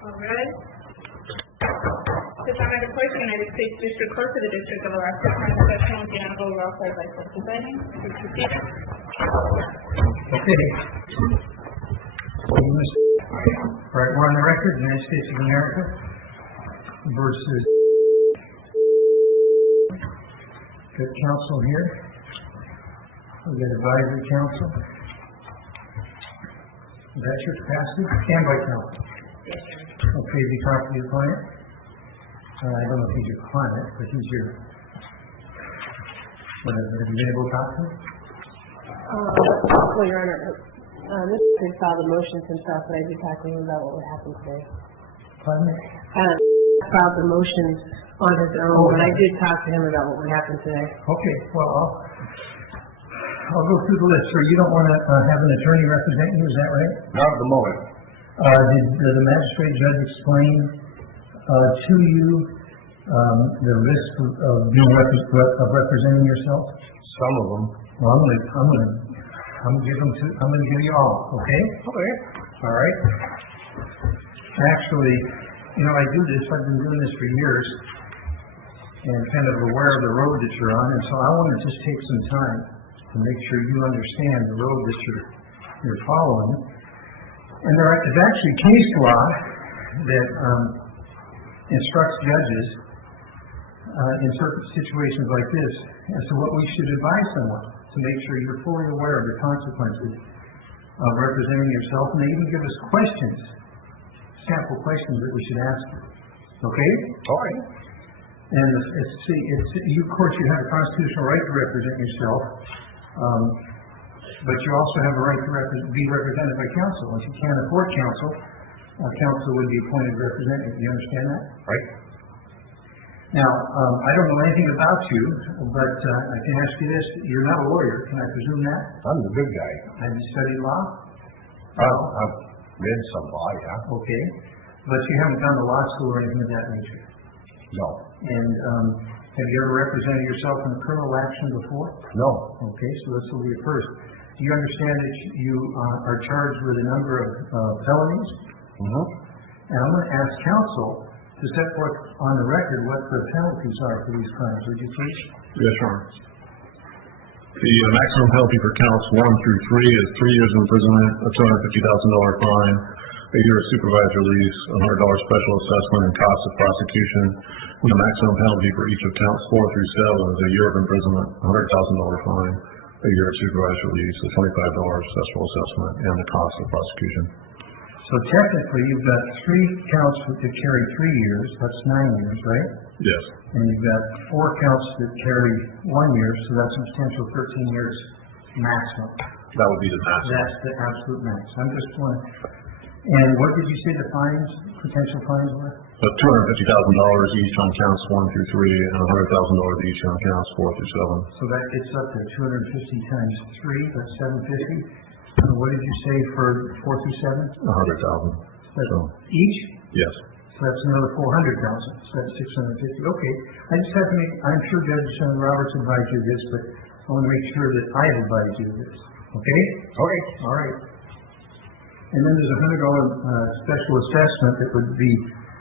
All right. Since I'm at the first United States District Court for the District of Alaska, my session with the Honorable Ralph by presiding. Please proceed. Okay. All right, we're on the record, United States of America versus good counsel here. We got advisory counsel. Is that your capacity? Standby counsel. Okay, have you talked to your client? I don't know if he's your client, but he's your, whatever, have you been able to talk to him? Well, Your Honor, Mr. could file the motions himself, but I did talk to him about what would happen today. Pardon me? Filed the motions on his own, but I did talk to him about what would happen today. Okay, well, I'll go through the list. So you don't want to have an attorney represent you, is that right? Not at the moment. Did the magistrate judge explain to you the risk of being representing yourself? Some of them. Well, I'm gonna give you all. Okay. Okay. All right. Actually, you know, I do this. I've been doing this for years, and kind of aware of the road that you're on, and so I want to just take some time to make sure you understand the road that you're following. And there is actually case law that instructs judges in certain situations like this as to what we should advise someone to make sure you're fully aware of the consequences of representing yourself, and they even give us questions, sample questions that we should ask you. Okay? All right. And you, of course, you have a constitutional right to represent yourself, but you also have a right to be represented by counsel. If you can't afford counsel, counsel would be appointed to represent you. Do you understand that? Right. Now, I don't know anything about you, but I can ask you this. You're not a lawyer, can I presume that? I'm the good guy. Have you studied law? I've read some law, yeah. Okay. But you haven't gone to law school or anything of that nature? No. And have you ever represented yourself in a criminal action before? No. Okay, so this will be a first. Do you understand that you are charged with a number of felonies? Mm-hmm. And I'm going to ask counsel to set forth on the record what the penalties are for these crimes. Would you please? Yes, Your Honor. The maximum penalty for counts 1 through 3 is 3 years imprisonment, a $250,000 fine, a year of supervised release, $100 special assessment, and costs of prosecution. The maximum penalty for each of counts 4 through 7 is a year of imprisonment, $100,000 fine, a year of supervised release, a $25 special assessment, and the cost of prosecution. So technically, you've got 3 counts that carry 3 years. That's 9 years, right? Yes. And you've got 4 counts that carry 1 year, so that's a potential 13 years maximum. That would be the maximum. That's the absolute max. I'm just wondering. And what did you say the fines, potential fines were? $250,000 each on counts 1 through 3, and $100,000 each on counts 4 through 7. So that gets up to 250 times 3, that's 750. And what did you say for 4 through 7? 100,000. So each? Yes. So that's another 400,000. So that's 650. Okay. I just have to make, I'm sure Judge Roberts advised you this, but I want to make sure that I advise you this. Okay? Okay. All right. And then there's a $100 special assessment that would be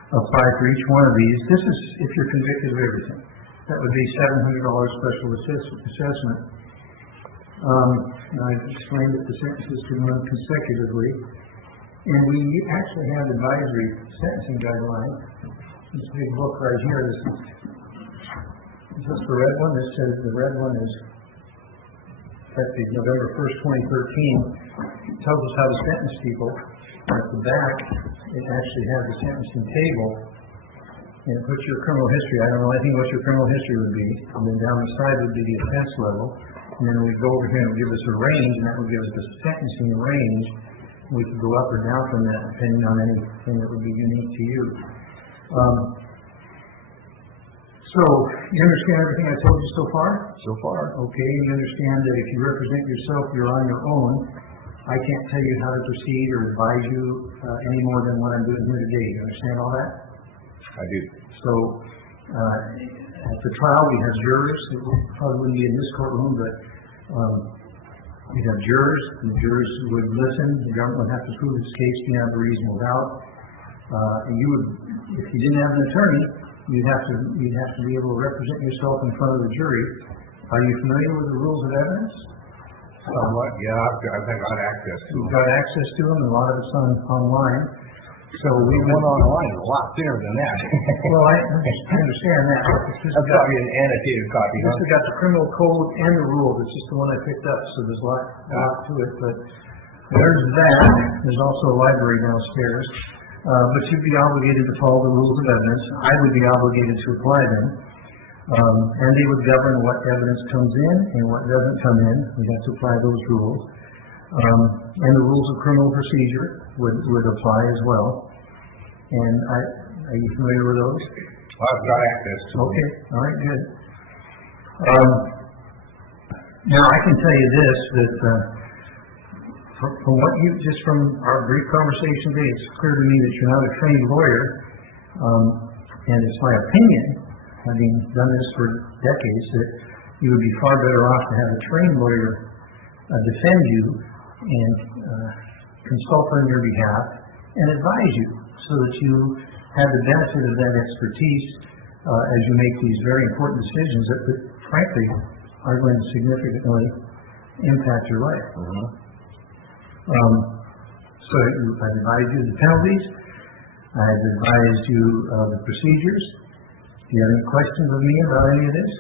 applied for each one of these. This is if you're convicted of everything. That would be $700 special assessment. And I've explained that the sentences can run consecutively. And we actually have advisory sentencing guidelines. This big book right here, is this the red one? This says the red one is effective November 1st, 2013. It tells us how to sentence people. At the back, it actually has a sentencing table. And it puts your criminal history. I don't know anything what your criminal history would be. And then down the side would be the offense level. And then we go over here and give us a range, and that would give us the sentencing range. We could go up or down from that depending on anything that would be unique to you. So, you understand everything I told you so far? So far. Okay, you understand that if you represent yourself, you're on your own. I can't tell you how to proceed or advise you any more than what I'm doing here today. You understand all that? I do. So, at the trial, we have jurors. It probably wouldn't be in this courtroom, but we'd have jurors. The jurors would listen. The government would have to prove its case beyond a reasonable doubt. And you would, if you didn't have an attorney, you'd have to be able to represent yourself in front of the jury. Are you familiar with the rules of evidence? Somewhat, yeah, I've got access to You've them. got access to them, a lot of it's online. So we One would, online is a lot thinner than that. well, I understand that. It's just That's got, probably an annotated copy, this huh? has got the criminal code and the rules. It's just the one I picked up, so there's a lot to it. But there's that. There's also a library downstairs. But you'd be obligated to follow the rules of evidence. I would be obligated to apply them. And they would govern what evidence comes in and what doesn't come in. We have to apply those rules. And the rules of criminal procedure would apply as well. And are you familiar with those? I've got access to them. Okay, all right, good. Now, I can tell you this, that from what from our brief conversation today, it's clear to me that you're not a trained lawyer. And it's my opinion, having done this for decades, that you would be far better off to have a trained lawyer defend you and consult on your behalf and advise you so that you have the benefit of that expertise as you make these very important decisions that frankly are going to significantly impact your life. So I've advised you the penalties. I've advised you the procedures. Do you have any questions of me about any of this?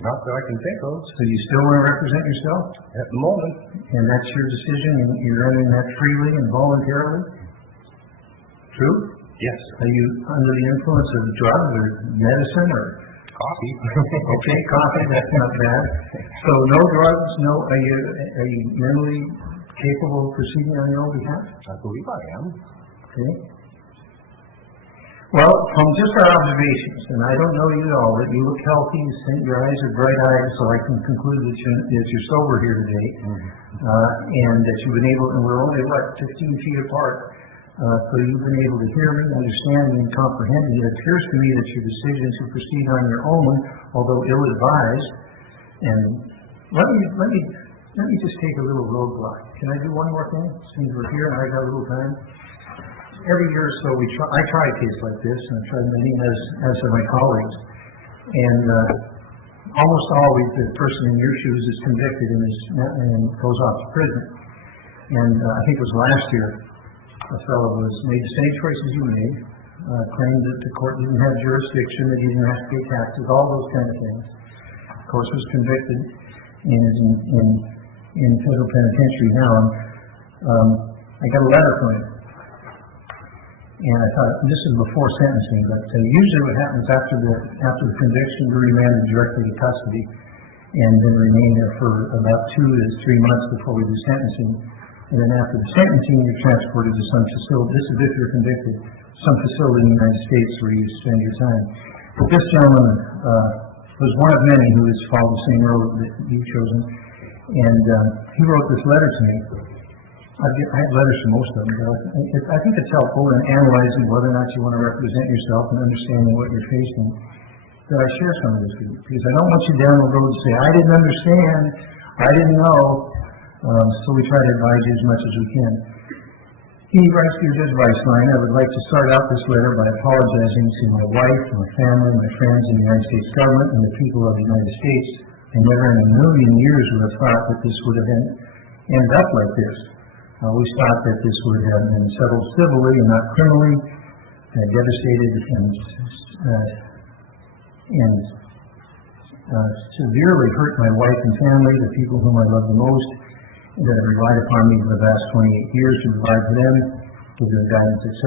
Not that I can think of So you still want to represent yourself? at the moment. And that's your decision, and you're entering that freely and voluntarily? True? Yes. Are you under the influence of drugs or medicine or? Coffee. Okay, coffee, that's not bad. So no drugs, are you mentally capable of proceeding on your own behalf? I believe I am. Okay. Well, from just our observations, and I don't know you at all, but you look healthy, your eyes are bright eyed, so I can conclude that you're sober here today, and that you've been able, and we're only, 15 feet apart, so you've been able to hear me, understand me, and comprehend me. It appears to me that your decision to proceed on your own, although ill-advised, and let me just take a little roadblock. Can I do one more thing, since we're here and I got a little time? Every year or so, I try a case like this, and I've tried many, as have my colleagues, and almost always the person in your shoes is convicted and goes off to prison. And I think it was last year, a fellow made the same choices you made, claimed that the court didn't have jurisdiction, that he didn't have to pay taxes, all those kind of things. Of course, was convicted and is in federal penitentiary now. I got a letter from him. And I thought, this is before sentencing, but usually what happens after the conviction, you're remanded directly to custody and then remain there for about 2 to 3 months before we do sentencing. And then after the sentencing, you're transported to some facility, this is if you're convicted, some facility in the United States where you spend your time. But this gentleman was one of many who has followed the same road that you've chosen. And he wrote this letter to me. I have letters from most of them, but I think it's helpful in analyzing whether or not you want to represent yourself and understanding what you're facing, that I share some of this with you. Because I don't want you down the road to say, I didn't understand, I didn't know, so we try to advise you as much as we can. He writes through his advice line, I would like to start out this letter by apologizing to my wife, my family, my friends in the United States government, and the people of the United States. I never in a million years would have thought that this would have ended up like this. I always thought that this would have been settled civilly and not criminally, devastated and severely hurt my wife and family, the people whom I love the most, that have relied upon me for the last 28 years to provide for them, give them guidance, etc.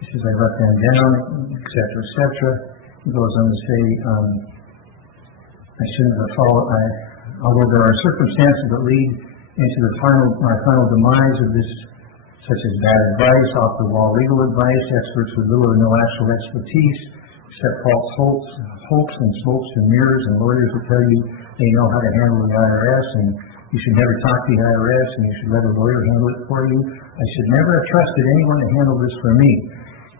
He says, I let them down, etc. He goes on to say, I shouldn't have followed, although there are circumstances that lead into my final demise of this, such as bad advice, off-the-wall legal advice, experts with little or no actual expertise, set false hopes and smokes and mirrors, and lawyers will tell you they know how to handle the IRS, and you should never talk to the IRS, and you should let a lawyer handle it for you. I should never have trusted anyone to handle this for me.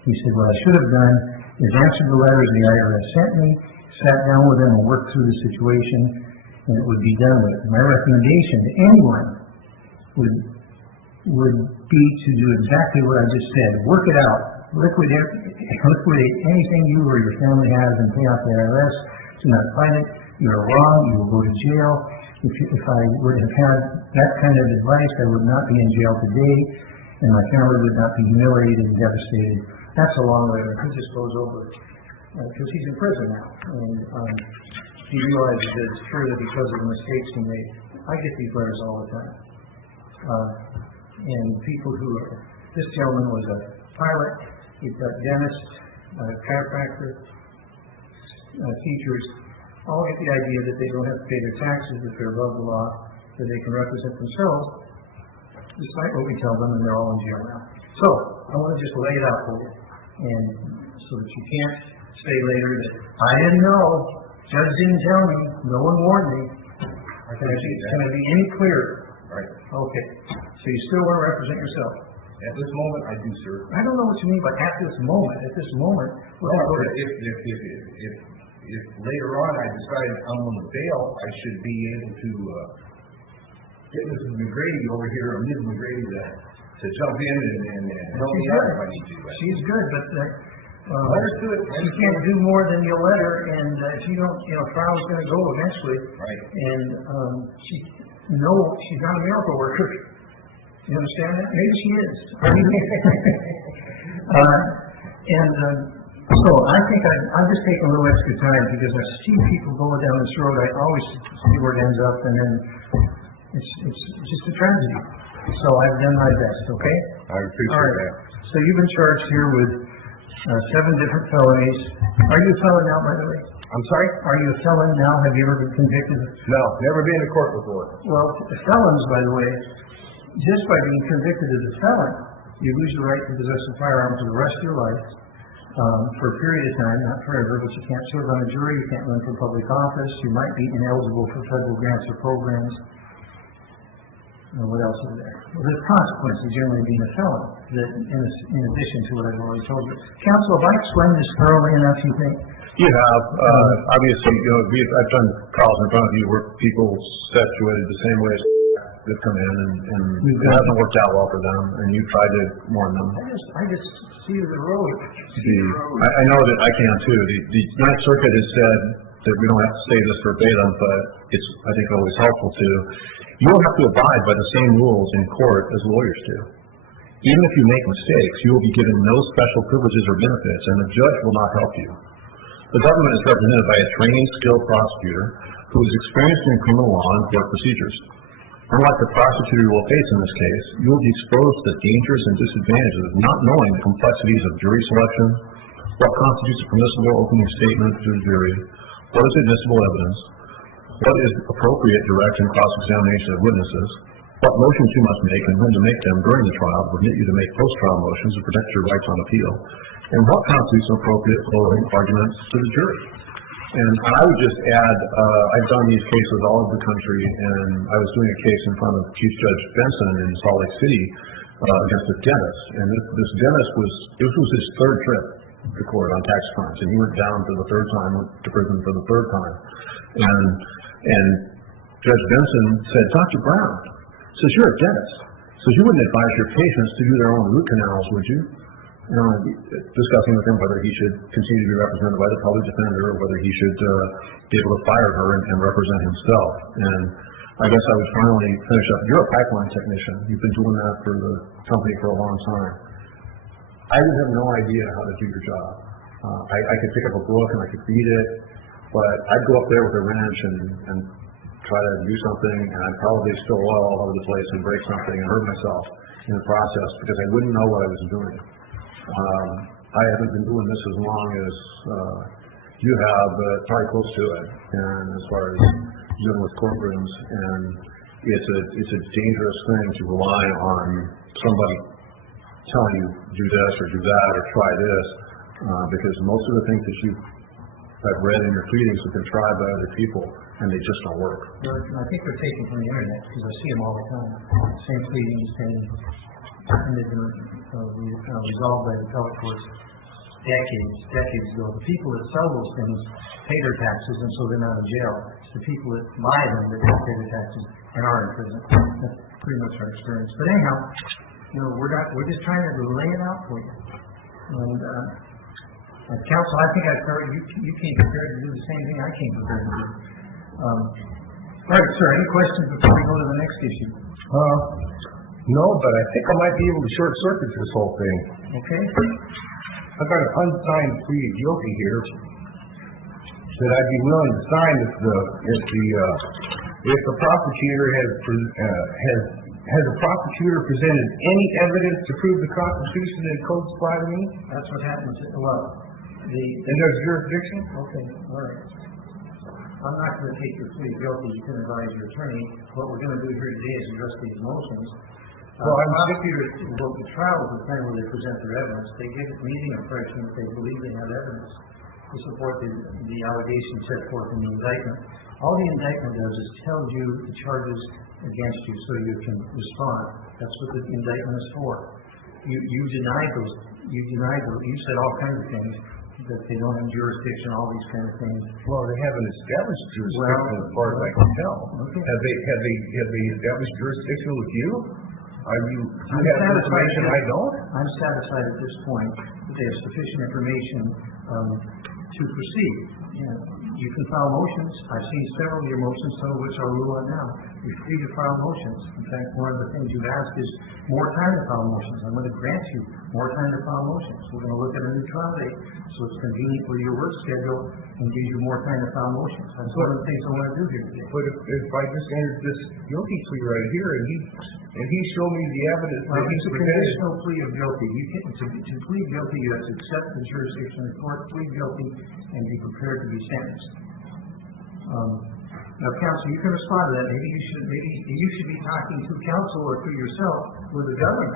He said, what I should have done is answered the letters the IRS sent me, sat down with them and worked through the situation, and it would be done with. My recommendation to anyone would would be to do exactly what I just said, work it out, liquidate anything you or your family has and pay off the IRS. Do not fight it. You are wrong. You will go to jail. If I would have had that kind of advice, I would not be in jail today, and my family would not be humiliated and devastated. That's a long letter. He just goes over it because he's in prison now, and he realizes that it's true that because of the mistakes he made. I get these letters all the time. And people who are, this gentleman was a pilot, he's got dentists, chiropractor, teachers, all get the idea that they don't have to pay their taxes, that they're above the law, that they can represent themselves, despite what we tell them, and they're all in jail now. So, I want to just lay it out for you, and so that you can't say later that, I didn't know, judge didn't tell me, no one warned me. Can it be any clearer? Right. Okay, so you still want to represent yourself? At this moment, I do, sir. I don't know what you mean by at this moment. At this moment, we're going to go to... If later on I decide I'm on the bail, I should be able to get Mrs. McGrady over here, or Ms. McGrady, to jump in and help me out if I need to. She's good, but let her do it. she can't do more than you let her, and if you don't, trial's going to go eventually. Right. And she's not a miracle worker. You understand that? Maybe she is. So I think I'm just taking a little extra time because I see people going down this road. I always see where it ends up, and then it's just a tragedy. So I've done my best, okay? I appreciate that. So you've been charged here with 7 different felonies. Are you a felon now, by the way? I'm sorry? Are you a felon now? Have you ever been convicted? No, never been to court before. Well, felons, by the way, just by being convicted as a felon, you lose your right to possess a firearm for the rest of your life. For a period of time, not forever, but you can't serve on a jury, you can't run for public office, you might be ineligible for federal grants or programs. What else is there? Well, there's consequences generally being a felon, that in addition to what I've already told you. Counsel, have I explained this thoroughly enough, you think? You have, obviously, I've done trials in front of you where people situated the same way as that come in, and it hasn't worked out well for them, and you tried to warn them. I just see the road. I know that I can too. The Ninth Circuit has said that we don't have to say this verbatim, but it's, I think, always helpful to. You don't have to abide by the same rules in court as lawyers do. Even if you make mistakes, you will be given no special privileges or benefits, and the judge will not help you. The government is represented by a trained, skilled prosecutor who is experienced in criminal law and court procedures. Unlike the prosecutor you will face in this case, you will be exposed to the dangers and disadvantages of not knowing the complexities of jury selection, what constitutes a permissible opening statement to the jury, what is admissible evidence, what is appropriate direct and cross-examination of witnesses, what motions you must make and when to make them during the trial to permit you to make post-trial motions to protect your rights on appeal, and what constitutes appropriate closing arguments to the jury. And I would just add, I've done these cases all over the country, and I was doing a case in front of Chief Judge Benson in Salt Lake City against a dentist. And this dentist this was his 3rd trip to court on tax crimes, and he went down for the 3rd time, went to prison for the 3rd time. And Judge Benson said, Dr. Brown, says you're a dentist, says you wouldn't advise your patients to do their own root canals, would you? Discussing with him whether he should continue to be represented by the public defender or whether he should be able to fire her and represent himself. And I guess I would finally finish up. You're a pipeline technician. You've been doing that for the company for a long time. I would have no idea how to do your job. I could pick up a book and I could read it, but I'd go up there with a wrench and try to do something, and I'd probably spill oil all over the place and break something and hurt myself in the process because I wouldn't know what I was doing. I haven't been doing this as long as you have, but probably close to it. And as far as dealing with courtrooms, and it's a dangerous thing to rely on somebody telling you do this or do that or try this, because most of the things that I've read in your pleadings have been tried by other people, and they just don't work. I think they're taken from the internet because I see them all the time. Same pleadings, and they've been resolved by the appellate courts decades ago. The people that sell those things pay their taxes, and so they're not in jail. the people that buy them that don't pay the taxes and are in prison. That's pretty much our experience. But anyhow, you know, we're just trying to lay it out for you. And, as counsel, I think I've heard you came prepared to do the same thing I came prepared to do. All right, sir, any questions before we go to the next issue? No, but I think I might be able to short circuit this whole thing. Okay? I've got an unsigned plea of guilty here that I'd be willing to sign if the prosecutor has a prosecutor presented any evidence to prove the Constitution and codes apply to me? That's what happens, well, And there's jurisdiction? okay, all right. I'm not going to take your plea guilty, you can advise your attorney. What we're going to do here today is address these motions. Well, I'm prosecutors who go to trial is the time where they present their evidence. They give me the impression that they believe they have evidence to support the allegations set forth in the indictment. All the indictment does is tell you the charges against you so you can respond. That's what the indictment is for. You denied those, you said all kinds of things, that they don't have jurisdiction, all these kind of things. Well, they haven't established jurisdiction as far as I can tell. Okay. Have they established jurisdiction with you? You I'm have satisfied information I don't? I'm satisfied at this point that they have sufficient information to proceed. You can file motions. I've seen several of your motions, some of which I'll rule on now. You're free to file motions. In fact, one of the things you've asked is more time to file motions. I'm going to grant you more time to file motions. We're going to look at a new trial date, so it's convenient for your work schedule and gives you more time to file motions. That's one of the things I want to do here today. But if I just entered this guilty plea right here and he showed me the evidence that he's It's a presented. conditional plea of guilty. You can, to plead guilty, you have to accept the jurisdiction of the court, plead guilty, and be prepared to be sentenced. Now, counsel, you can respond to that. Maybe you should be talking to counsel or to yourself with the government.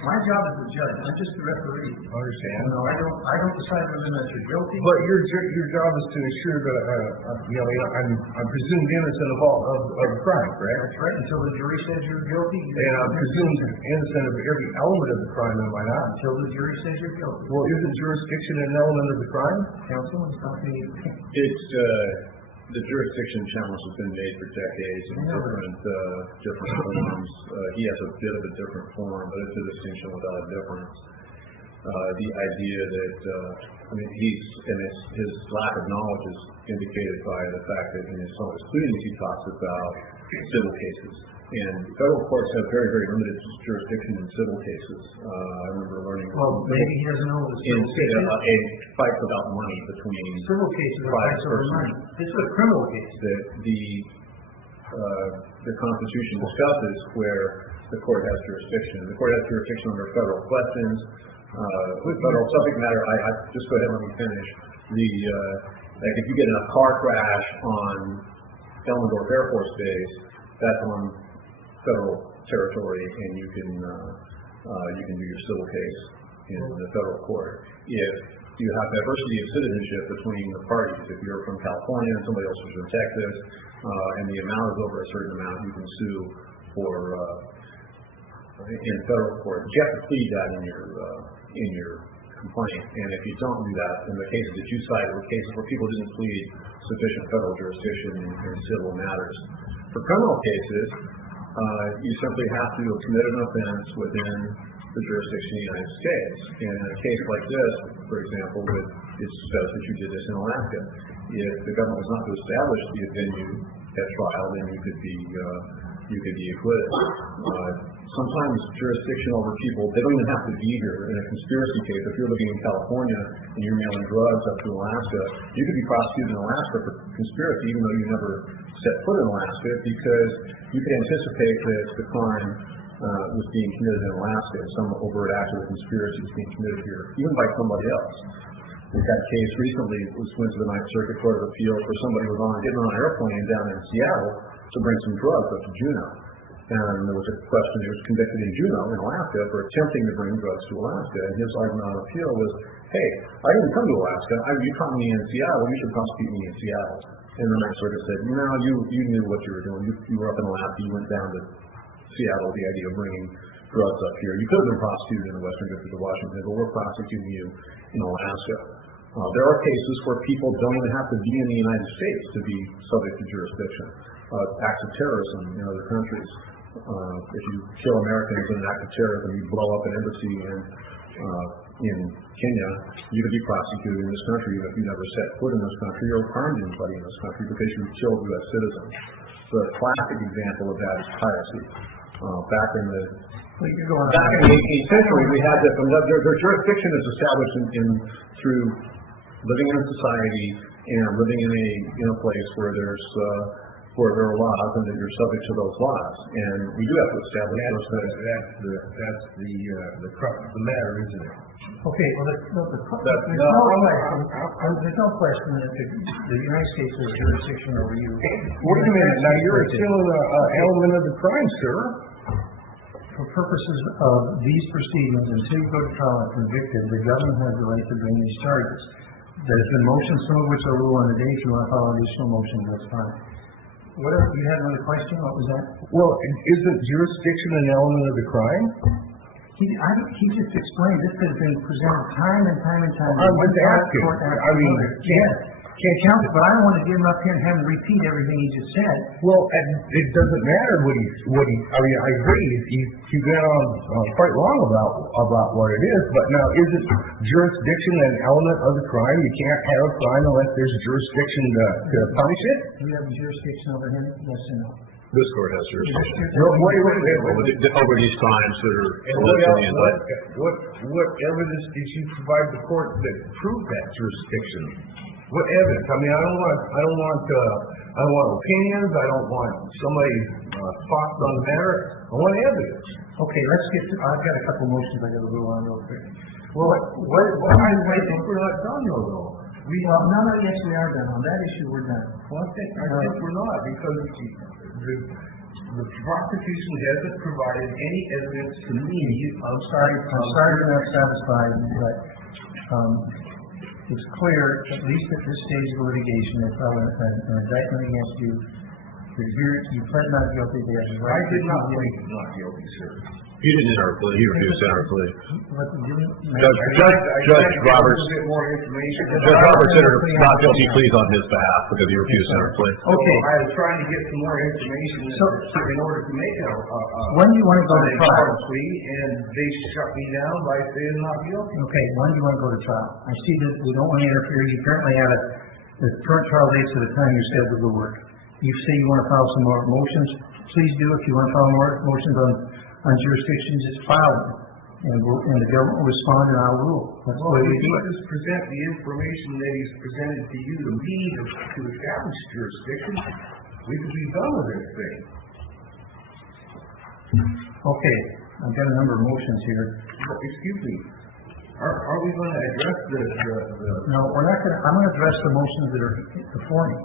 My job is a judge. I'm just a referee. I understand. You know, I don't decide whether or not you're guilty. But your job is to ensure that I'm presumed innocent of all of the crime, correct? That's right. Until the jury says you're guilty. And I'm presumed innocent of every element of the crime, am I not? Until the jury says you're guilty. Well, isn't jurisdiction an element of the crime? Counsel, it's not me. It's, the jurisdiction challenge has been made for decades in different forms. He has a bit of a different form, but it's a distinction without a difference. The idea that, his lack of knowledge is indicated by the fact that in some of his pleadings he talks about civil cases. And federal courts have very, very limited jurisdiction in civil cases. I remember learning. Well, maybe he doesn't know the In civil cases. a fight about money between Civil cases are private fights over persons. money. This is a criminal case. That the Constitution discusses where the court has jurisdiction. The court has jurisdiction under federal questions. With federal subject matter, I just go ahead and let me finish. Like if you get in a car crash on Elmendorf Air Force Base, that's on federal territory, and you can do your civil case in the federal court. If you have diversity of citizenship between the parties, if you're from California and somebody else is from Texas, and the amount is over a certain amount, you can sue for in federal court. But you have to plead that in your complaint, and if you don't do that, then the cases that you cited were cases where people didn't plead sufficient federal jurisdiction in civil matters. For criminal cases, you simply have to have committed an offense within the jurisdiction of the United States. And in a case like this, for example, it says that you did this in Alaska. If the government was not to establish the venue at trial, then you could be acquitted. Sometimes jurisdiction over people, they don't even have to be here. In a conspiracy case, if you're living in California and you're mailing drugs up to Alaska, you could be prosecuted in Alaska for conspiracy even though you never set foot in Alaska, because you could anticipate that the crime was being committed in Alaska, some overt act of a conspiracy was being committed here, even by somebody else. We've had a case recently, went to the Ninth Circuit Court of Appeals where somebody was getting on an airplane down in Seattle to bring some drugs up to Juneau. And there was a question, he was convicted in Juneau, in Alaska, for attempting to bring drugs to Alaska. And his argument on appeal was, hey, I didn't come to Alaska. You caught me in Seattle. You should prosecute me in Seattle. And the Ninth Circuit said, no, you knew what you were doing. You were up in Alaska. You went down to Seattle, the idea of bringing drugs up here. You could have been prosecuted in the Western District of Washington, but we're prosecuting you in Alaska. There are cases where people don't even have to be in the United States to be subject to jurisdiction. Acts of terrorism in other countries. If you kill Americans in an act of terrorism, you blow up an embassy in Kenya, you could be prosecuted in this country even if you never set foot in this country or harmed anybody in this country because you killed U.S. citizens. The classic example of that is piracy. Back in the 18th century, we had this. Their jurisdiction is established through living in a society and living in a place where there are laws and that you're subject to those laws. And we do have to establish those things. That's the crux of the matter, isn't it? Okay, well, there's no question that the United States has jurisdiction over you. Wait a minute, now you're still an element of the crime, sir. For purposes of these proceedings, until you go to trial and convicted, the government has the right to bring these charges. There's been motions, some of which are ruled on the day. If you want to follow additional motions, that's fine. Whatever, you had another question? What was that? Well, isn't jurisdiction an element of the crime? He just explained, this has been presented time and time and time. I'm just asking. I mean, can't count it, but I don't want to get him up here and have him repeat everything he just said. well, it doesn't matter what he, I mean, I agree, he went on quite wrong about what it is, but now, isn't jurisdiction an element of the crime? You can't have a crime unless there's jurisdiction to punish it? Do you have jurisdiction over him? Yes or no? This court has jurisdiction Wait. over these crimes that are And alleged in the indictment. what evidence did you provide the court that proved that jurisdiction? What evidence? I mean, I don't want opinions. I don't want somebody's thoughts on the matter. I want evidence. Okay, let's get to, I've got a couple motions I gotta go on real quick. Well, I think we're not done though. Yes, we are done. On that issue, we're done. Well, I think we're not, because the prosecution hasn't provided any evidence to me. I'm sorry you're not satisfied, but, it's clear, at least at this stage of litigation, they filed an indictment against you. You pled not guilty, they have the right. I did not plead not guilty, sir. He didn't enter a plea, he refused to enter a plea. Judge Roberts entered not guilty pleas on his behalf because he refused to enter a plea. Okay. I was trying to get some more information in order to make When do you want to go to trial? plea, and they shut me down by saying not guilty. Okay, when do you want to go to trial? I see that we don't want to interfere. You currently have the current trial dates at the time you scheduled the work. You say you want to file some more motions, please do. If you want to file more motions on jurisdictions, just file them. And the government will respond and I'll rule. That's the way we do it. Just present the information that he's presented to you to me to establish jurisdiction. We could be done with this thing. Okay, I've got a number of motions here. Excuse me. Are we going to address the No, we're not gonna, I'm gonna address the motions that are before me.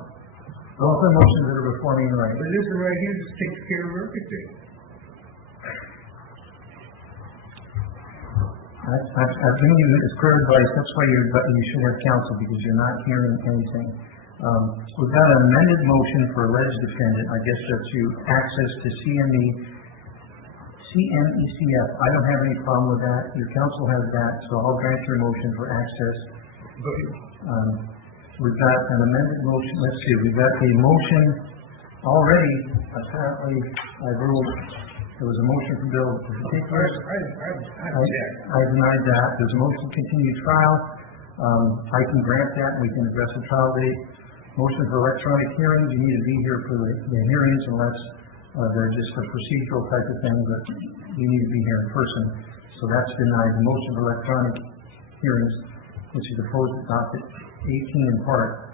All the motions that are before me tonight. But this right here just takes care of everything. I've given you this clear advice, that's why you should have counsel, because you're not hearing anything. We've got an amended motion for alleged defendant, I guess that's you, access to CMECF. I don't have any problem with that, your counsel has that, so I'll grant your motion for access. We've got an amended motion, let's see, we've got a motion already, apparently, I ruled, there was a motion from Bill to take first. I denied that. There's a motion to continue trial. I can grant that, and we can address the trial date. Motion for electronic hearings, you need to be here for the hearings unless they're just a procedural type of thing, but you need to be here in person. So that's denied. The motion for electronic hearings, which is opposed to docket 18 in part.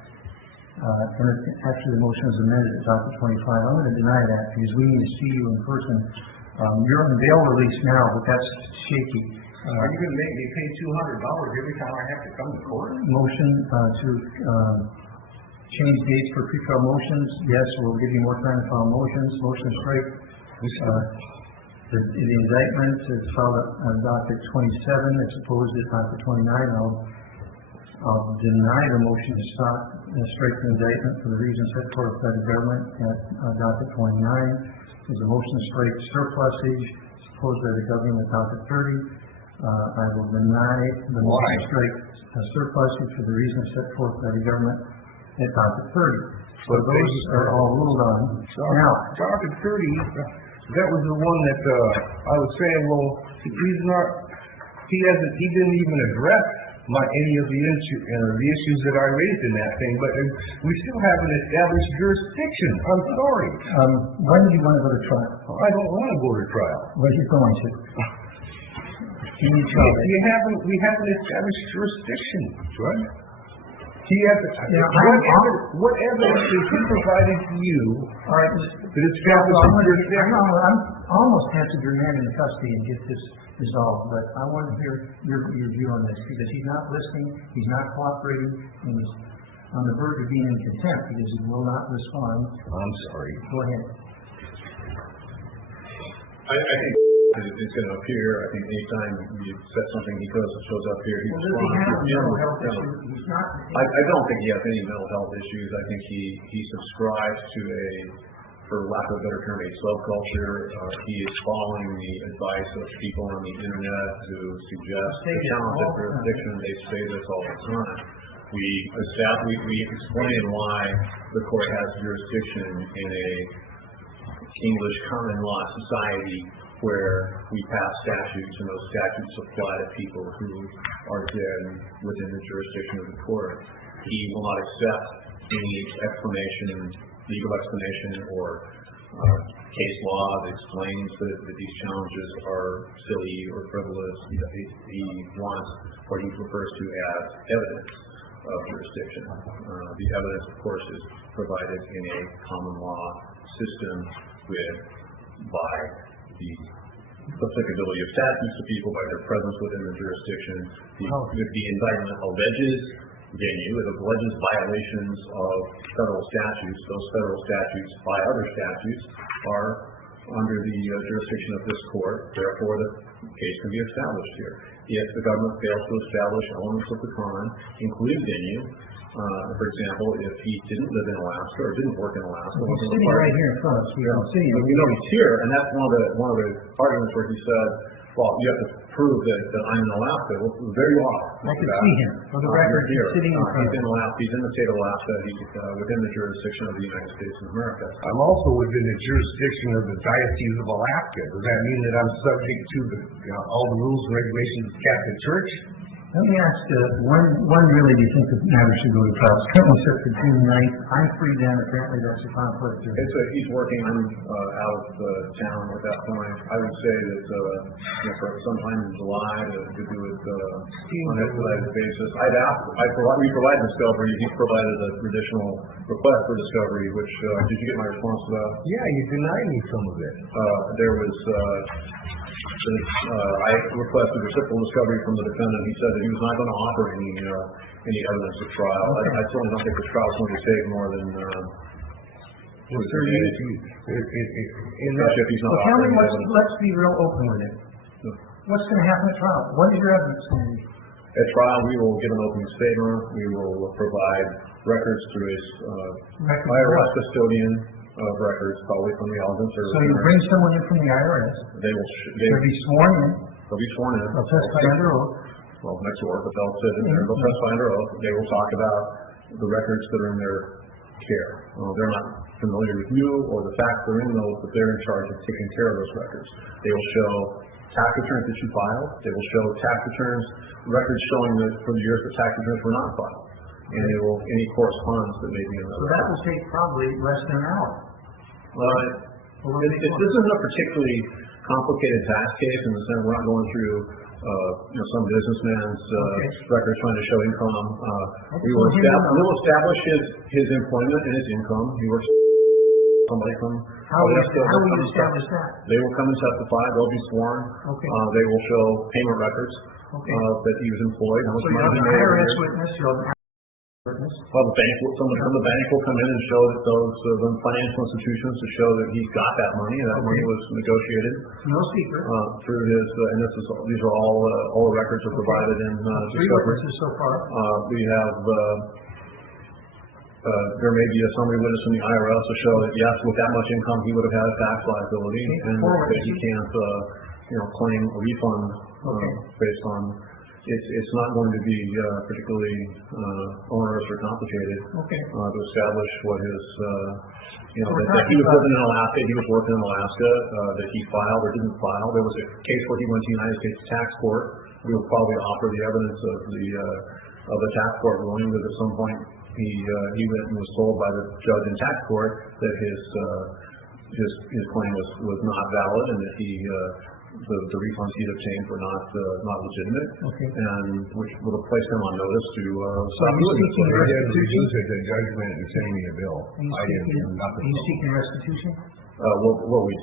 Actually, the motion is amended at docket 25. I'm going to deny that because we need to see you in person. You're on bail release now, but that's shaky. Are you going to make me pay $200 every time I have to come to court? Motion to change dates for pretrial motions. Yes, we'll give you more time to file motions. Motion to strike. The indictment is filed on docket 27. It's opposed at docket 29. I'll deny the motion to stop and strike the indictment for the reasons set forth by the government at docket 29. There's a motion to strike surplusage, supposed by the government at docket 30. I will deny the motion to strike surplusage for the reasons set forth by the government at docket 30. So those are all ruled on. Now, Docket 30, that was the one that, I was saying, well, he's not, he didn't even address any of the issues that I raised in that thing, but we still haven't established jurisdiction. I'm sorry. when do you want to go to trial? I don't want to go to trial. What are you going to? Can you tell me? We haven't established jurisdiction, Judge. What evidence has he provided to you All right, that establishes jurisdiction? I'm almost have to remand in custody and get this resolved, but I want to hear your view on this, because he's not listening, he's not cooperating, and he's on the verge of being in contempt because he will not respond. I'm sorry. Go ahead. I think it's going to appear, I think anytime you set something, he shows up here, he Well, does he responds. have a You know, mental health you know, issue? He's not. I don't think he has any mental health issues. I think he subscribes to for lack of a better term, a subculture. He is following the advice of people on the internet who suggest the challenge of jurisdiction. They say this all the time. We explain why the court has jurisdiction in a English common law society where we pass statutes, and those statutes apply to people who are then within the jurisdiction of the court. He will not accept any legal explanation or case law that explains that these challenges are silly or frivolous. He wants what he refers to as evidence of jurisdiction. The evidence, of course, is provided in a common law system by the applicability of statutes to people, by their presence within the jurisdiction. The indictment alleges venue, it alleges violations of federal statutes. Those federal statutes, by other statutes, are under the jurisdiction of this court. Therefore, the case can be established here. If the government fails to establish elements of the crime, including venue, for example, if he didn't live in Alaska or didn't work in Alaska, He's sitting right here in front of us. We don't see him. but we know he's here, and that's one of the arguments where he said, well, you have to prove that I'm in Alaska. Well, there you are. I can see him. For the record, You're he's sitting in front He's of in us. Alaska. He's in the state of Alaska. He's within the jurisdiction of the United States of America. I'm also within the jurisdiction of the Diocese of Alaska. Does that mean that I'm subject to all the rules and regulations of the Catholic Church? Let me ask, when really do you think the matter should go to trial? It's currently set for June 9th. I'm free then. Apparently that's a conflict. He's working out of town at that point. I would say that for sometime in July to do it on an expedited basis. We provide discovery. He provided an additional request for discovery, which did you get my response to that? Yeah, you denied me some of it. There was I requested reciprocal discovery from the defendant. He said that he was not going to offer any evidence at trial. Okay. I certainly don't think the trial is going to take more than Well, sir, especially if he's not Tell me, offering evidence. let's be real open with it. What's going to happen at trial? What is your evidence going to be? At trial, we will give an opening statement. We will provide records through a IRS custodian of records, probably from the Elegant Service. So you bring someone in from the IRS, They will. they'll be sworn in, They'll be sworn in. they'll testify under oath. Well, next door, but they'll sit in there. They'll testify under oath. They will talk about the records that are in their care. They're not familiar with you or the facts that are in those, but they're in charge of taking care of those records. They will show tax returns that you filed. They will show tax returns, records showing that for the years the tax returns were not filed. And they will, any correspondence that may be in those. So that will take probably less than an hour. This isn't a particularly complicated tax case in the sense we're not going through, some businessman's records trying to show income. We will establish his employment and his income. He works for somebody from. How will you establish that? They will come and testify. They'll be sworn. Okay. They will show payment records that he was employed. How much So you money have he an made every IRS year. witness, you have an witness. Well, someone from the bank will come in and show that those the financial institutions to show that he's got that money, and that money was negotiated No secret. through his. And these are all the records are provided in Three discovery. witnesses so far. We have. There may be a summary witness from the IRS to show that yes, with that much income, he would have had a tax liability, and that he can't, claim a refund based on, it's not going to be, particularly, onerous or complicated. Okay. To establish what his, you know, So we're that he talking was about- living in Alaska, he was working in Alaska, that he filed or didn't file. There was a case where he went to the United States tax court. We will probably offer the evidence of the tax court ruling that at some point he went and was told by the judge in tax court that his claim was not valid and that the refunds he'd obtained were not legitimate. Okay. And which would have placed him on notice to stop he's doing this. seeking They had to reduce it to judgment and send me a bill. I didn't do Are nothing. you seeking restitution? What we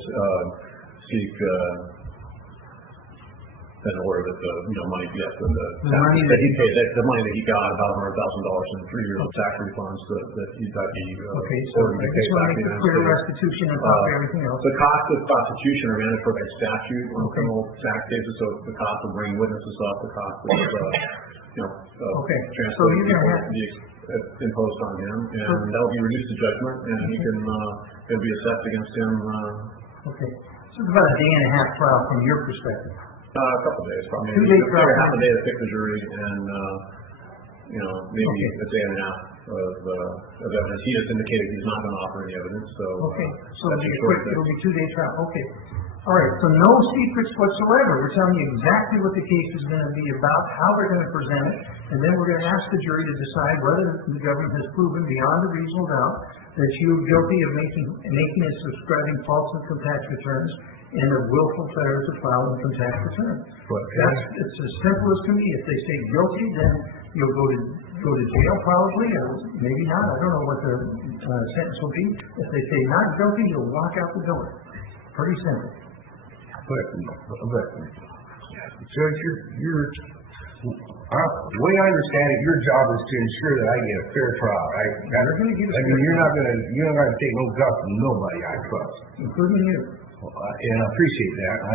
seek in order that the, you know, money, yes, The money that he paid, the money that he got, about $100,000 in 3 years of tax refunds that he Okay, so ordered I to pay just want back to make to the it United clear States. restitution on top of everything else. The cost of prosecution are managed by statute on criminal tax cases, so the cost of bringing witnesses up, the cost of, Okay, so transporting you're gonna people imposed on him, and that'll be reduced to judgment, and he can, it'll be assessed against him, Okay, so it's about a day and a half trial from your perspective. a couple of days, probably. 2 days trial. Half a day to pick the jury, and, maybe Okay. a day and a half of evidence. He has indicated he's not gonna offer any evidence, so. Okay, so that's it'll be a short quick, it'll fix. be 2 day trial, okay. All right, so no secrets whatsoever. We're telling you exactly what the case is gonna be about, how they're gonna present it, and then we're gonna ask the jury to decide whether the government has proven beyond a reasonable doubt that you are guilty of making and subscribing false income tax returns and of willful failure to file income tax returns. But It's as simple as can be. If they say guilty, then you'll go to jail probably, or maybe not. I don't know what the sentence will be. If they say not guilty, you'll walk out the door. Pretty simple. But, Judge, the way I understand it, your job is to ensure that I get a fair trial, right? You're not gonna take no guff from nobody, I trust. Including you. And I appreciate that. I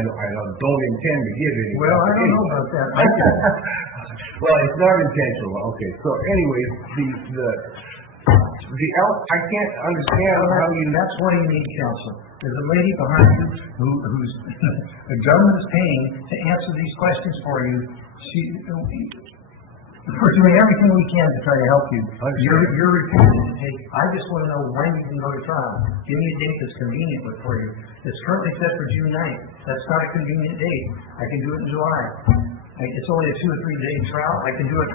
don't intend to give any. Well, I don't know about that. Well, it's not intentional. Okay, so anyways, I can't understand how you. That's why you need counsel. There's a lady behind you who's the government is paying to answer these questions for you. We're doing everything we can to try to help you. You're refusing to take. I just want to know when you can go to trial. Give me a date that's convenient for you. It's currently set for June 9th. That's not a convenient date. I can do it in July. It's only a 2 or 3 day trial. I can do it,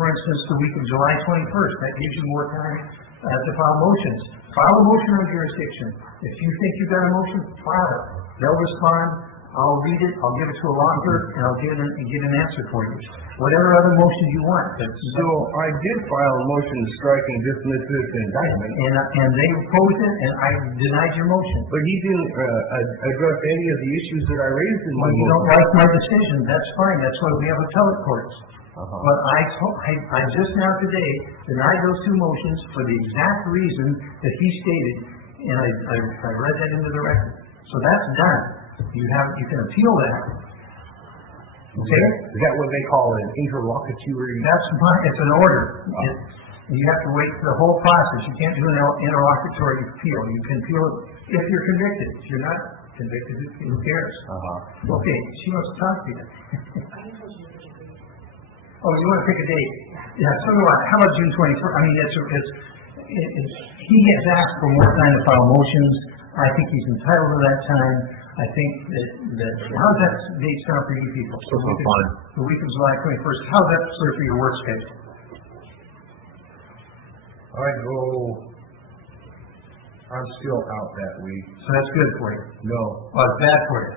for instance, the week of July 21st. That gives you more time to file motions. File a motion on jurisdiction. If you think you've got a motion, file it. They'll respond. I'll read it. I'll give it to a law clerk, and I'll get an answer for you. Whatever other motion you want. So I did file a motion to strike and dismiss this indictment. And they opposed it, and I denied your motion. But he didn't address any of the issues that I raised in my If you don't motion. like my decision, that's fine. That's why we have appellate courts. But I just now today denied those 2 motions for the exact reason that he stated, and I read that into the record. So that's done. You can appeal that. Okay? Is that what they call an interlocutory? It's an order. You have to wait for the whole process. You can't do an interlocutory appeal. You can appeal it if you're convicted. If you're not convicted, who cares? Okay, she wants to talk to you. Oh, you want to pick a date? Yeah, so do I. How about June 21st? I mean, he has asked for more time to file motions. I think he's entitled to that time. I think that how's that date sound for you people? Fine. The week of July 21st. How's that sort for your work schedule? I'm still out that week. So that's good for you. No, Oh, it's bad for you.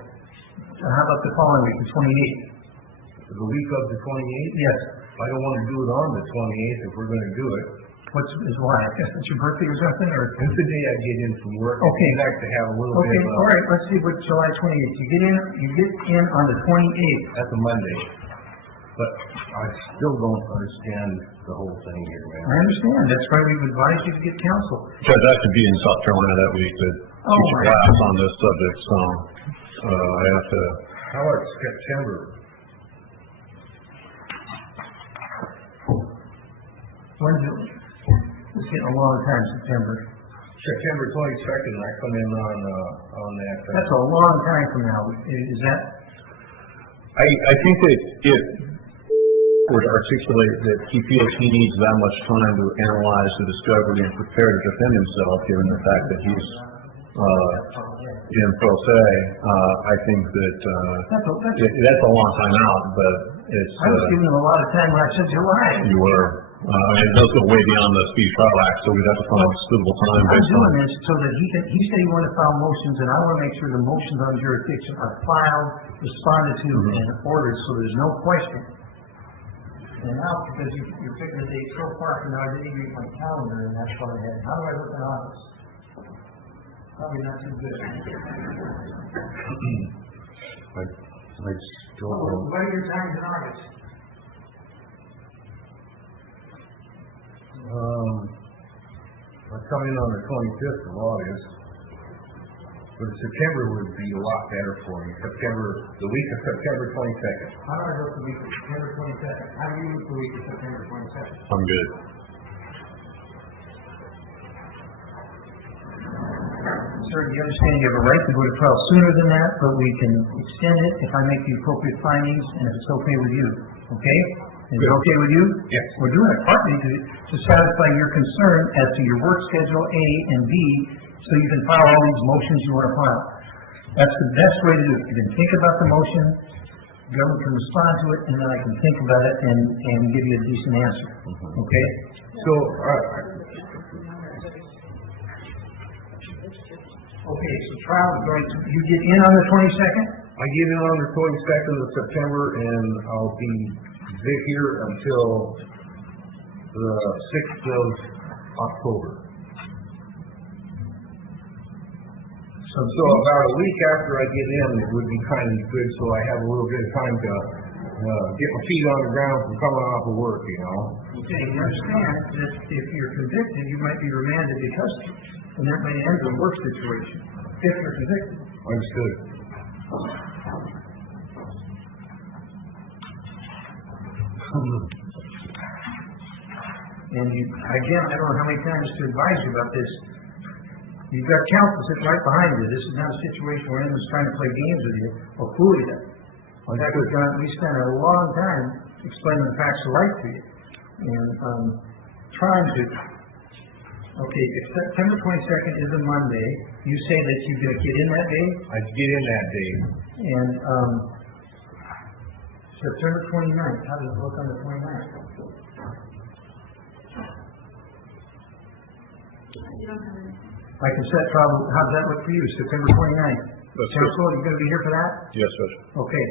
So how about the following week, the 28th? the week of the 28th? Yes. I don't want to do it on the 28th if we're going to do it. Is why? I guess it's your birthday or something, or? It's the day I get in from work. Okay. I'd like to have a little Okay, bit all right, let's see what July 28th. You get in on the 28th. That's a Monday. But I still don't understand the whole thing here, I man. understand. That's why we've advised you to get counsel. Judge, I could be in South Carolina that week to Oh, teach a my. class on this subject, so, I have to, How about September? When's it? It's getting a long time, September. September 22nd, I come in on that. That's a long time from now. Is that? I think that if would articulate that he feels he needs that much time to analyze the discovery and prepare to defend himself, given the fact that he's in pro se, I think that that's a long time out, but it's. I was giving him a lot of time when I said July. You were. It does go way beyond the Speedy Trial Act, so we'd have to find a suitable time I'm based on. doing this so that he said he wanted to file motions, and I want to make sure the motions on jurisdiction are filed, responded to, and ordered, so there's no question. And now, because you're picking the date so far from now, I didn't even read my calendar, and that's what I had. How do I look in August? Probably not too good. I still don't. What are your times in August? I come in on the 25th of August, but September would be a lot better for me. The week of September 22nd. How do I look the week of September 22nd? How do you look the week of September 22nd? I'm good. Sir, do you understand you have a right to go to trial sooner than that, but we can extend it if I make the appropriate findings and if it's okay with you, okay? Is it okay with you? Yes. We're doing it partly to satisfy your concern as to your work schedule, A, and B, so you can file all these motions you want to file. That's the best way to do it. You can think about the motion, government can respond to it, and then I can think about it and give you a decent answer, okay? So, Okay, so trial is going to, you get in on the 22nd? I get in on the 22nd of September, and I'll be here until the 6th of October. So about a week after I get in, it would be kind of good, so I have a little bit of time to get my feet on the ground from coming off of work, you know. Okay, you understand that if you're convicted, you might be remanded to custody, and that may end the work situation, if you're convicted. Understood. And you, again, I don't know how many times to advise you about this. You've got counsel sitting right behind you. This is not a situation where anyone's trying to play games with you or fool you. In fact, we spent a long time explaining the facts of life to you and trying to. Okay, if September 22nd is a Monday, you say that you're going to get in that day? I get in that day. And September 29th, how does it look on the 29th? I can set trial, how does that look for you, September 29th? That's Counsel, you going to be here for that? Yes, Judge. Okay.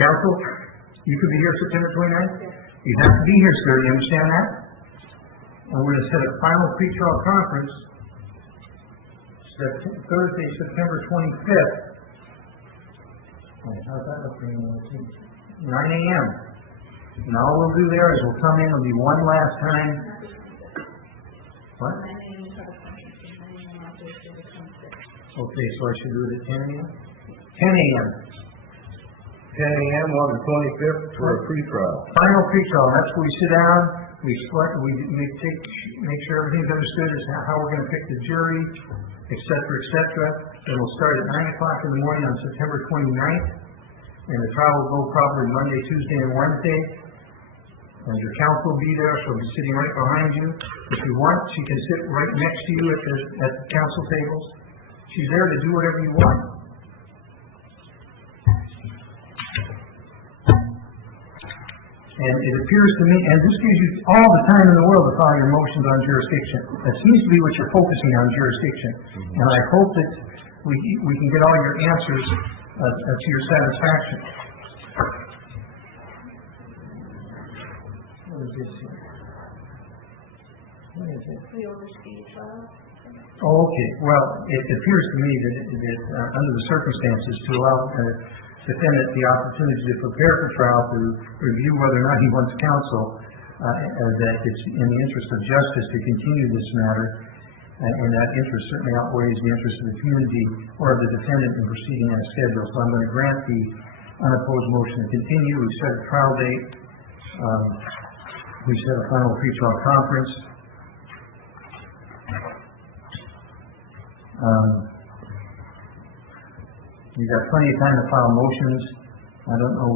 Counsel, you could be here September 29th? You have to be here, sir, you understand that? And we're going to set a final pretrial conference Thursday, September 25th. How's that look for you? 9 a.m. And all we'll do there is we'll come in, it'll be one last time. What? Okay, so I should do it at 10 a.m.? 10 a.m. 10 a.m. on the 25th for a pretrial. Final pretrial, that's where we sit down, we make sure everything's understood as to how we're going to pick the jury, et cetera, et cetera. Then we'll start at 9 o'clock in the morning on September 29th, and the trial will go probably Monday, Tuesday, and Wednesday. And your counsel will be there, she'll be sitting right behind you. If you want, she can sit right next to you at the counsel tables. She's there to do whatever you want. And it appears to me, and this gives you all the time in the world to file your motions on jurisdiction. That seems to be what you're focusing on, jurisdiction. And I hope that we can get all your answers to your satisfaction. What is this here? What is it? Oh, okay. Well, it appears to me that under the circumstances, to allow defendant the opportunity to prepare for trial, to review whether or not he wants counsel, that it's in the interest of justice to continue this matter, and that interest certainly outweighs the interest of the community or of the defendant in proceeding on a schedule. So I'm going to grant the unopposed motion to continue. We've set a trial date. We set a final pretrial conference. You've got plenty of time to file motions. I don't know,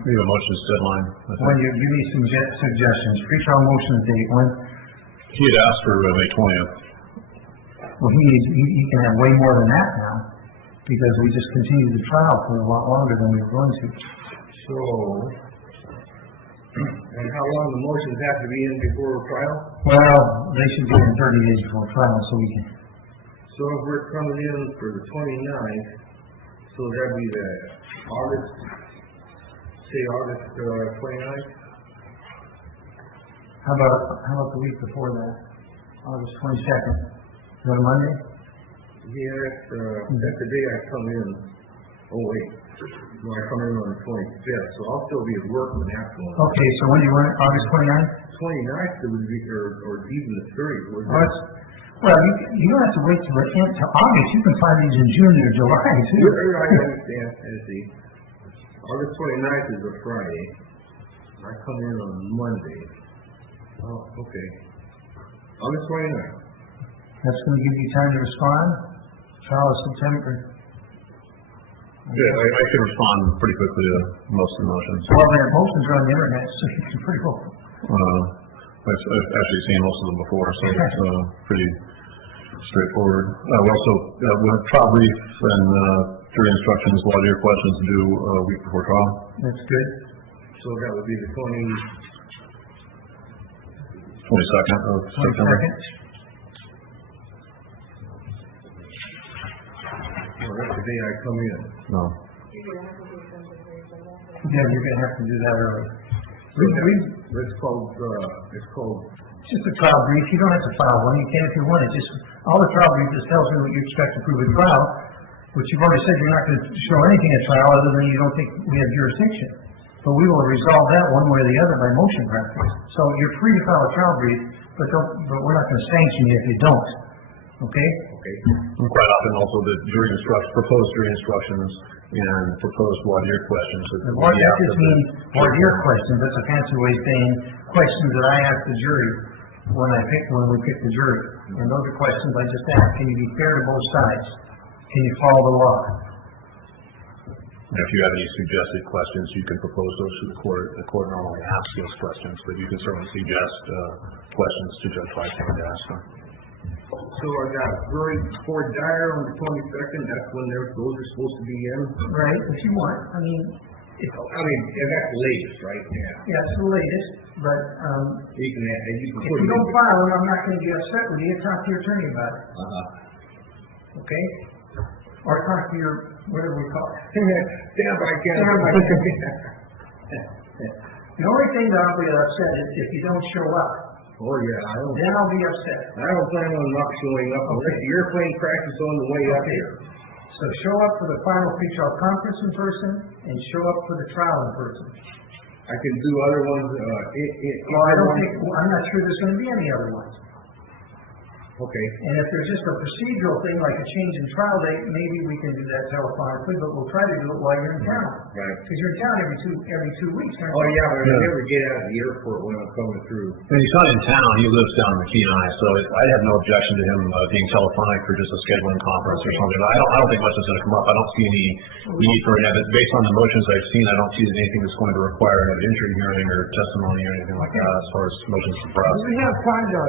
We have a motions deadline. I think. when you give me some suggestions, pretrial motion date, when, He had asked for May 20th. well, he can have way more than that now, because we just continued the trial for a lot longer than we were going to. So, and how long the motions have to be in before trial? Well, they should be in 30 days before trial, so we can, So if we're coming in for the 29th, so that'd be the August, say August, 29th? how about the week before that? August 22nd, is that a Monday? Yeah, that's the day I come in. Oh, wait, no, I come in on the 25th, so I'll still be at work when that's going on. Okay, so when do you want it, August 29th? 29th, it would be, or even the 30th, would Well, you don't have to wait till August, you can find these in June or July, too. I understand, I see. August 29th is a Friday. I come in on Monday. Oh, okay. August 29th. That's gonna give you time to respond, trial is September. Yeah, I can respond pretty quickly to most of the motions. Well, their motions are on the internet, so you can pretty well. I've actually seen most of them before, so it's pretty straightforward. We also, we have trial brief and jury instructions, a lot of your questions due a week before trial. That's good. So that would be the 22nd of September. 22nd. well, that's the day I come in. No. Yeah, you're gonna have to do that early. It's called, It's just a trial brief, you don't have to file one, you can if you want it, just, all the trial brief just tells me what you expect to prove at trial, which you've already said you're not gonna show anything at trial other than you don't think we have jurisdiction. But we will resolve that one way or the other by motion practice. So you're free to file a trial brief, but we're not gonna sanction you if you don't, okay? okay. And quite often also the jury instructions, proposed jury instructions and proposed voir dire questions. And what that just means, voir dire questions, that's a fancy way of saying questions that I ask the jury when we pick the jury. And those are questions I just ask, can you be fair to both sides? Can you follow the law? And if you have any suggested questions, you can propose those to the court. The court normally asks those questions, but you can certainly suggest questions to Judge Whiteham to ask them. So I got jury voir dire on the 22nd, that's when those are supposed to be in? Right, if you want, I mean, Yeah, that's the latest, right? Yeah. yeah, it's the latest, but, You can if put you it don't file it, I'm not gonna get upset with you, talk to your attorney about it, okay? Or talk to your, whatever we call it. Standby Standby. candidate. The only thing that I'll be upset is if you don't show up, Oh, yeah, then I'll be upset. I don't plan on not showing up unless the airplane crashes on the way up here. So show up for the final pretrial conference in person, and show up for the trial in person. I can do other ones, Well, I'm not sure there's gonna be any other ones. Okay, And if there's just a procedural thing, like a change in trial date, maybe we can do that telephonically, but we'll try to do it while you're in town. right. Because you're in town every two weeks, aren't you? Oh, yeah, but I never get out of the airport when I'm coming through. And he's not in town, he lives down in McKeon, so I have no objection to him being telephonic for just a scheduling conference or something. I don't think much is gonna come up, I don't see any need for it, based on the motions I've seen, I don't see anything that's going to require an evidentiary hearing or testimony or anything like that, as far as motions to press. We have time to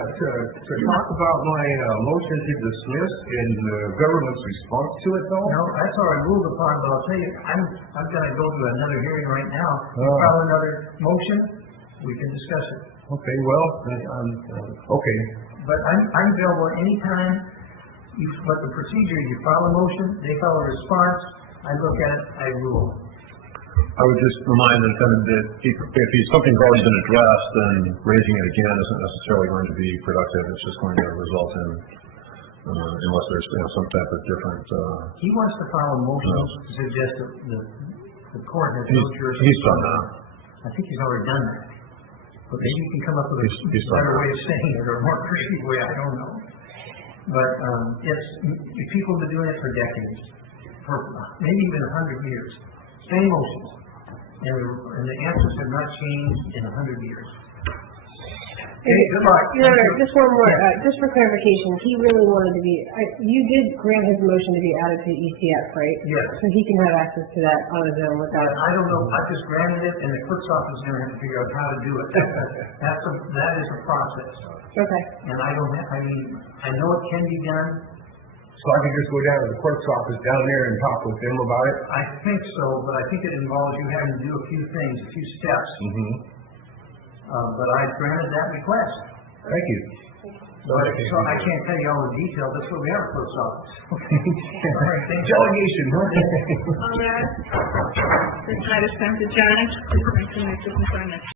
talk about my motion to dismiss and the government's response to it, though? No, that's already ruled upon, but I'll tell you, I'm gonna go to another hearing right now. You Oh. file another motion, we can discuss it. Okay, well, okay. But I'm available anytime, but the procedure, you file a motion, they file a response, I look at it, I rule. I would just remind the defendant that if something's already been addressed, then raising it again isn't necessarily going to be productive. It's just going to result in, unless there's some type of different. He wants to file a motion to suggest that the court has no jurisdiction. He's done that. I think he's already done that. But maybe you can come up with a He's done better that. way of saying it, or a more creative way, I don't know. But, people have been doing it for decades, for maybe even 100 years. Same motions. And the answers have not changed in 100 years. Hey, good luck. Your Honor, just one more, just for clarification, he really wanted to be, you did grant his motion to be added to ECF, right? Yes. So he can have access to that on his own without. I don't know, I just granted it, and the clerk's office is gonna have to figure out how to do it. That is a process, Okay. and I don't have, I know it can be done. So I can just go down to the clerk's office down there and talk with them about it? I think so, but I think it involves you having to do a few things, a few steps. But I granted that request. Thank you. So I can't tell you all the details, that's what we have a clerk's office. All right, thank you. Delegation, huh? All rise. This matter stands adjourned. This concludes this employment.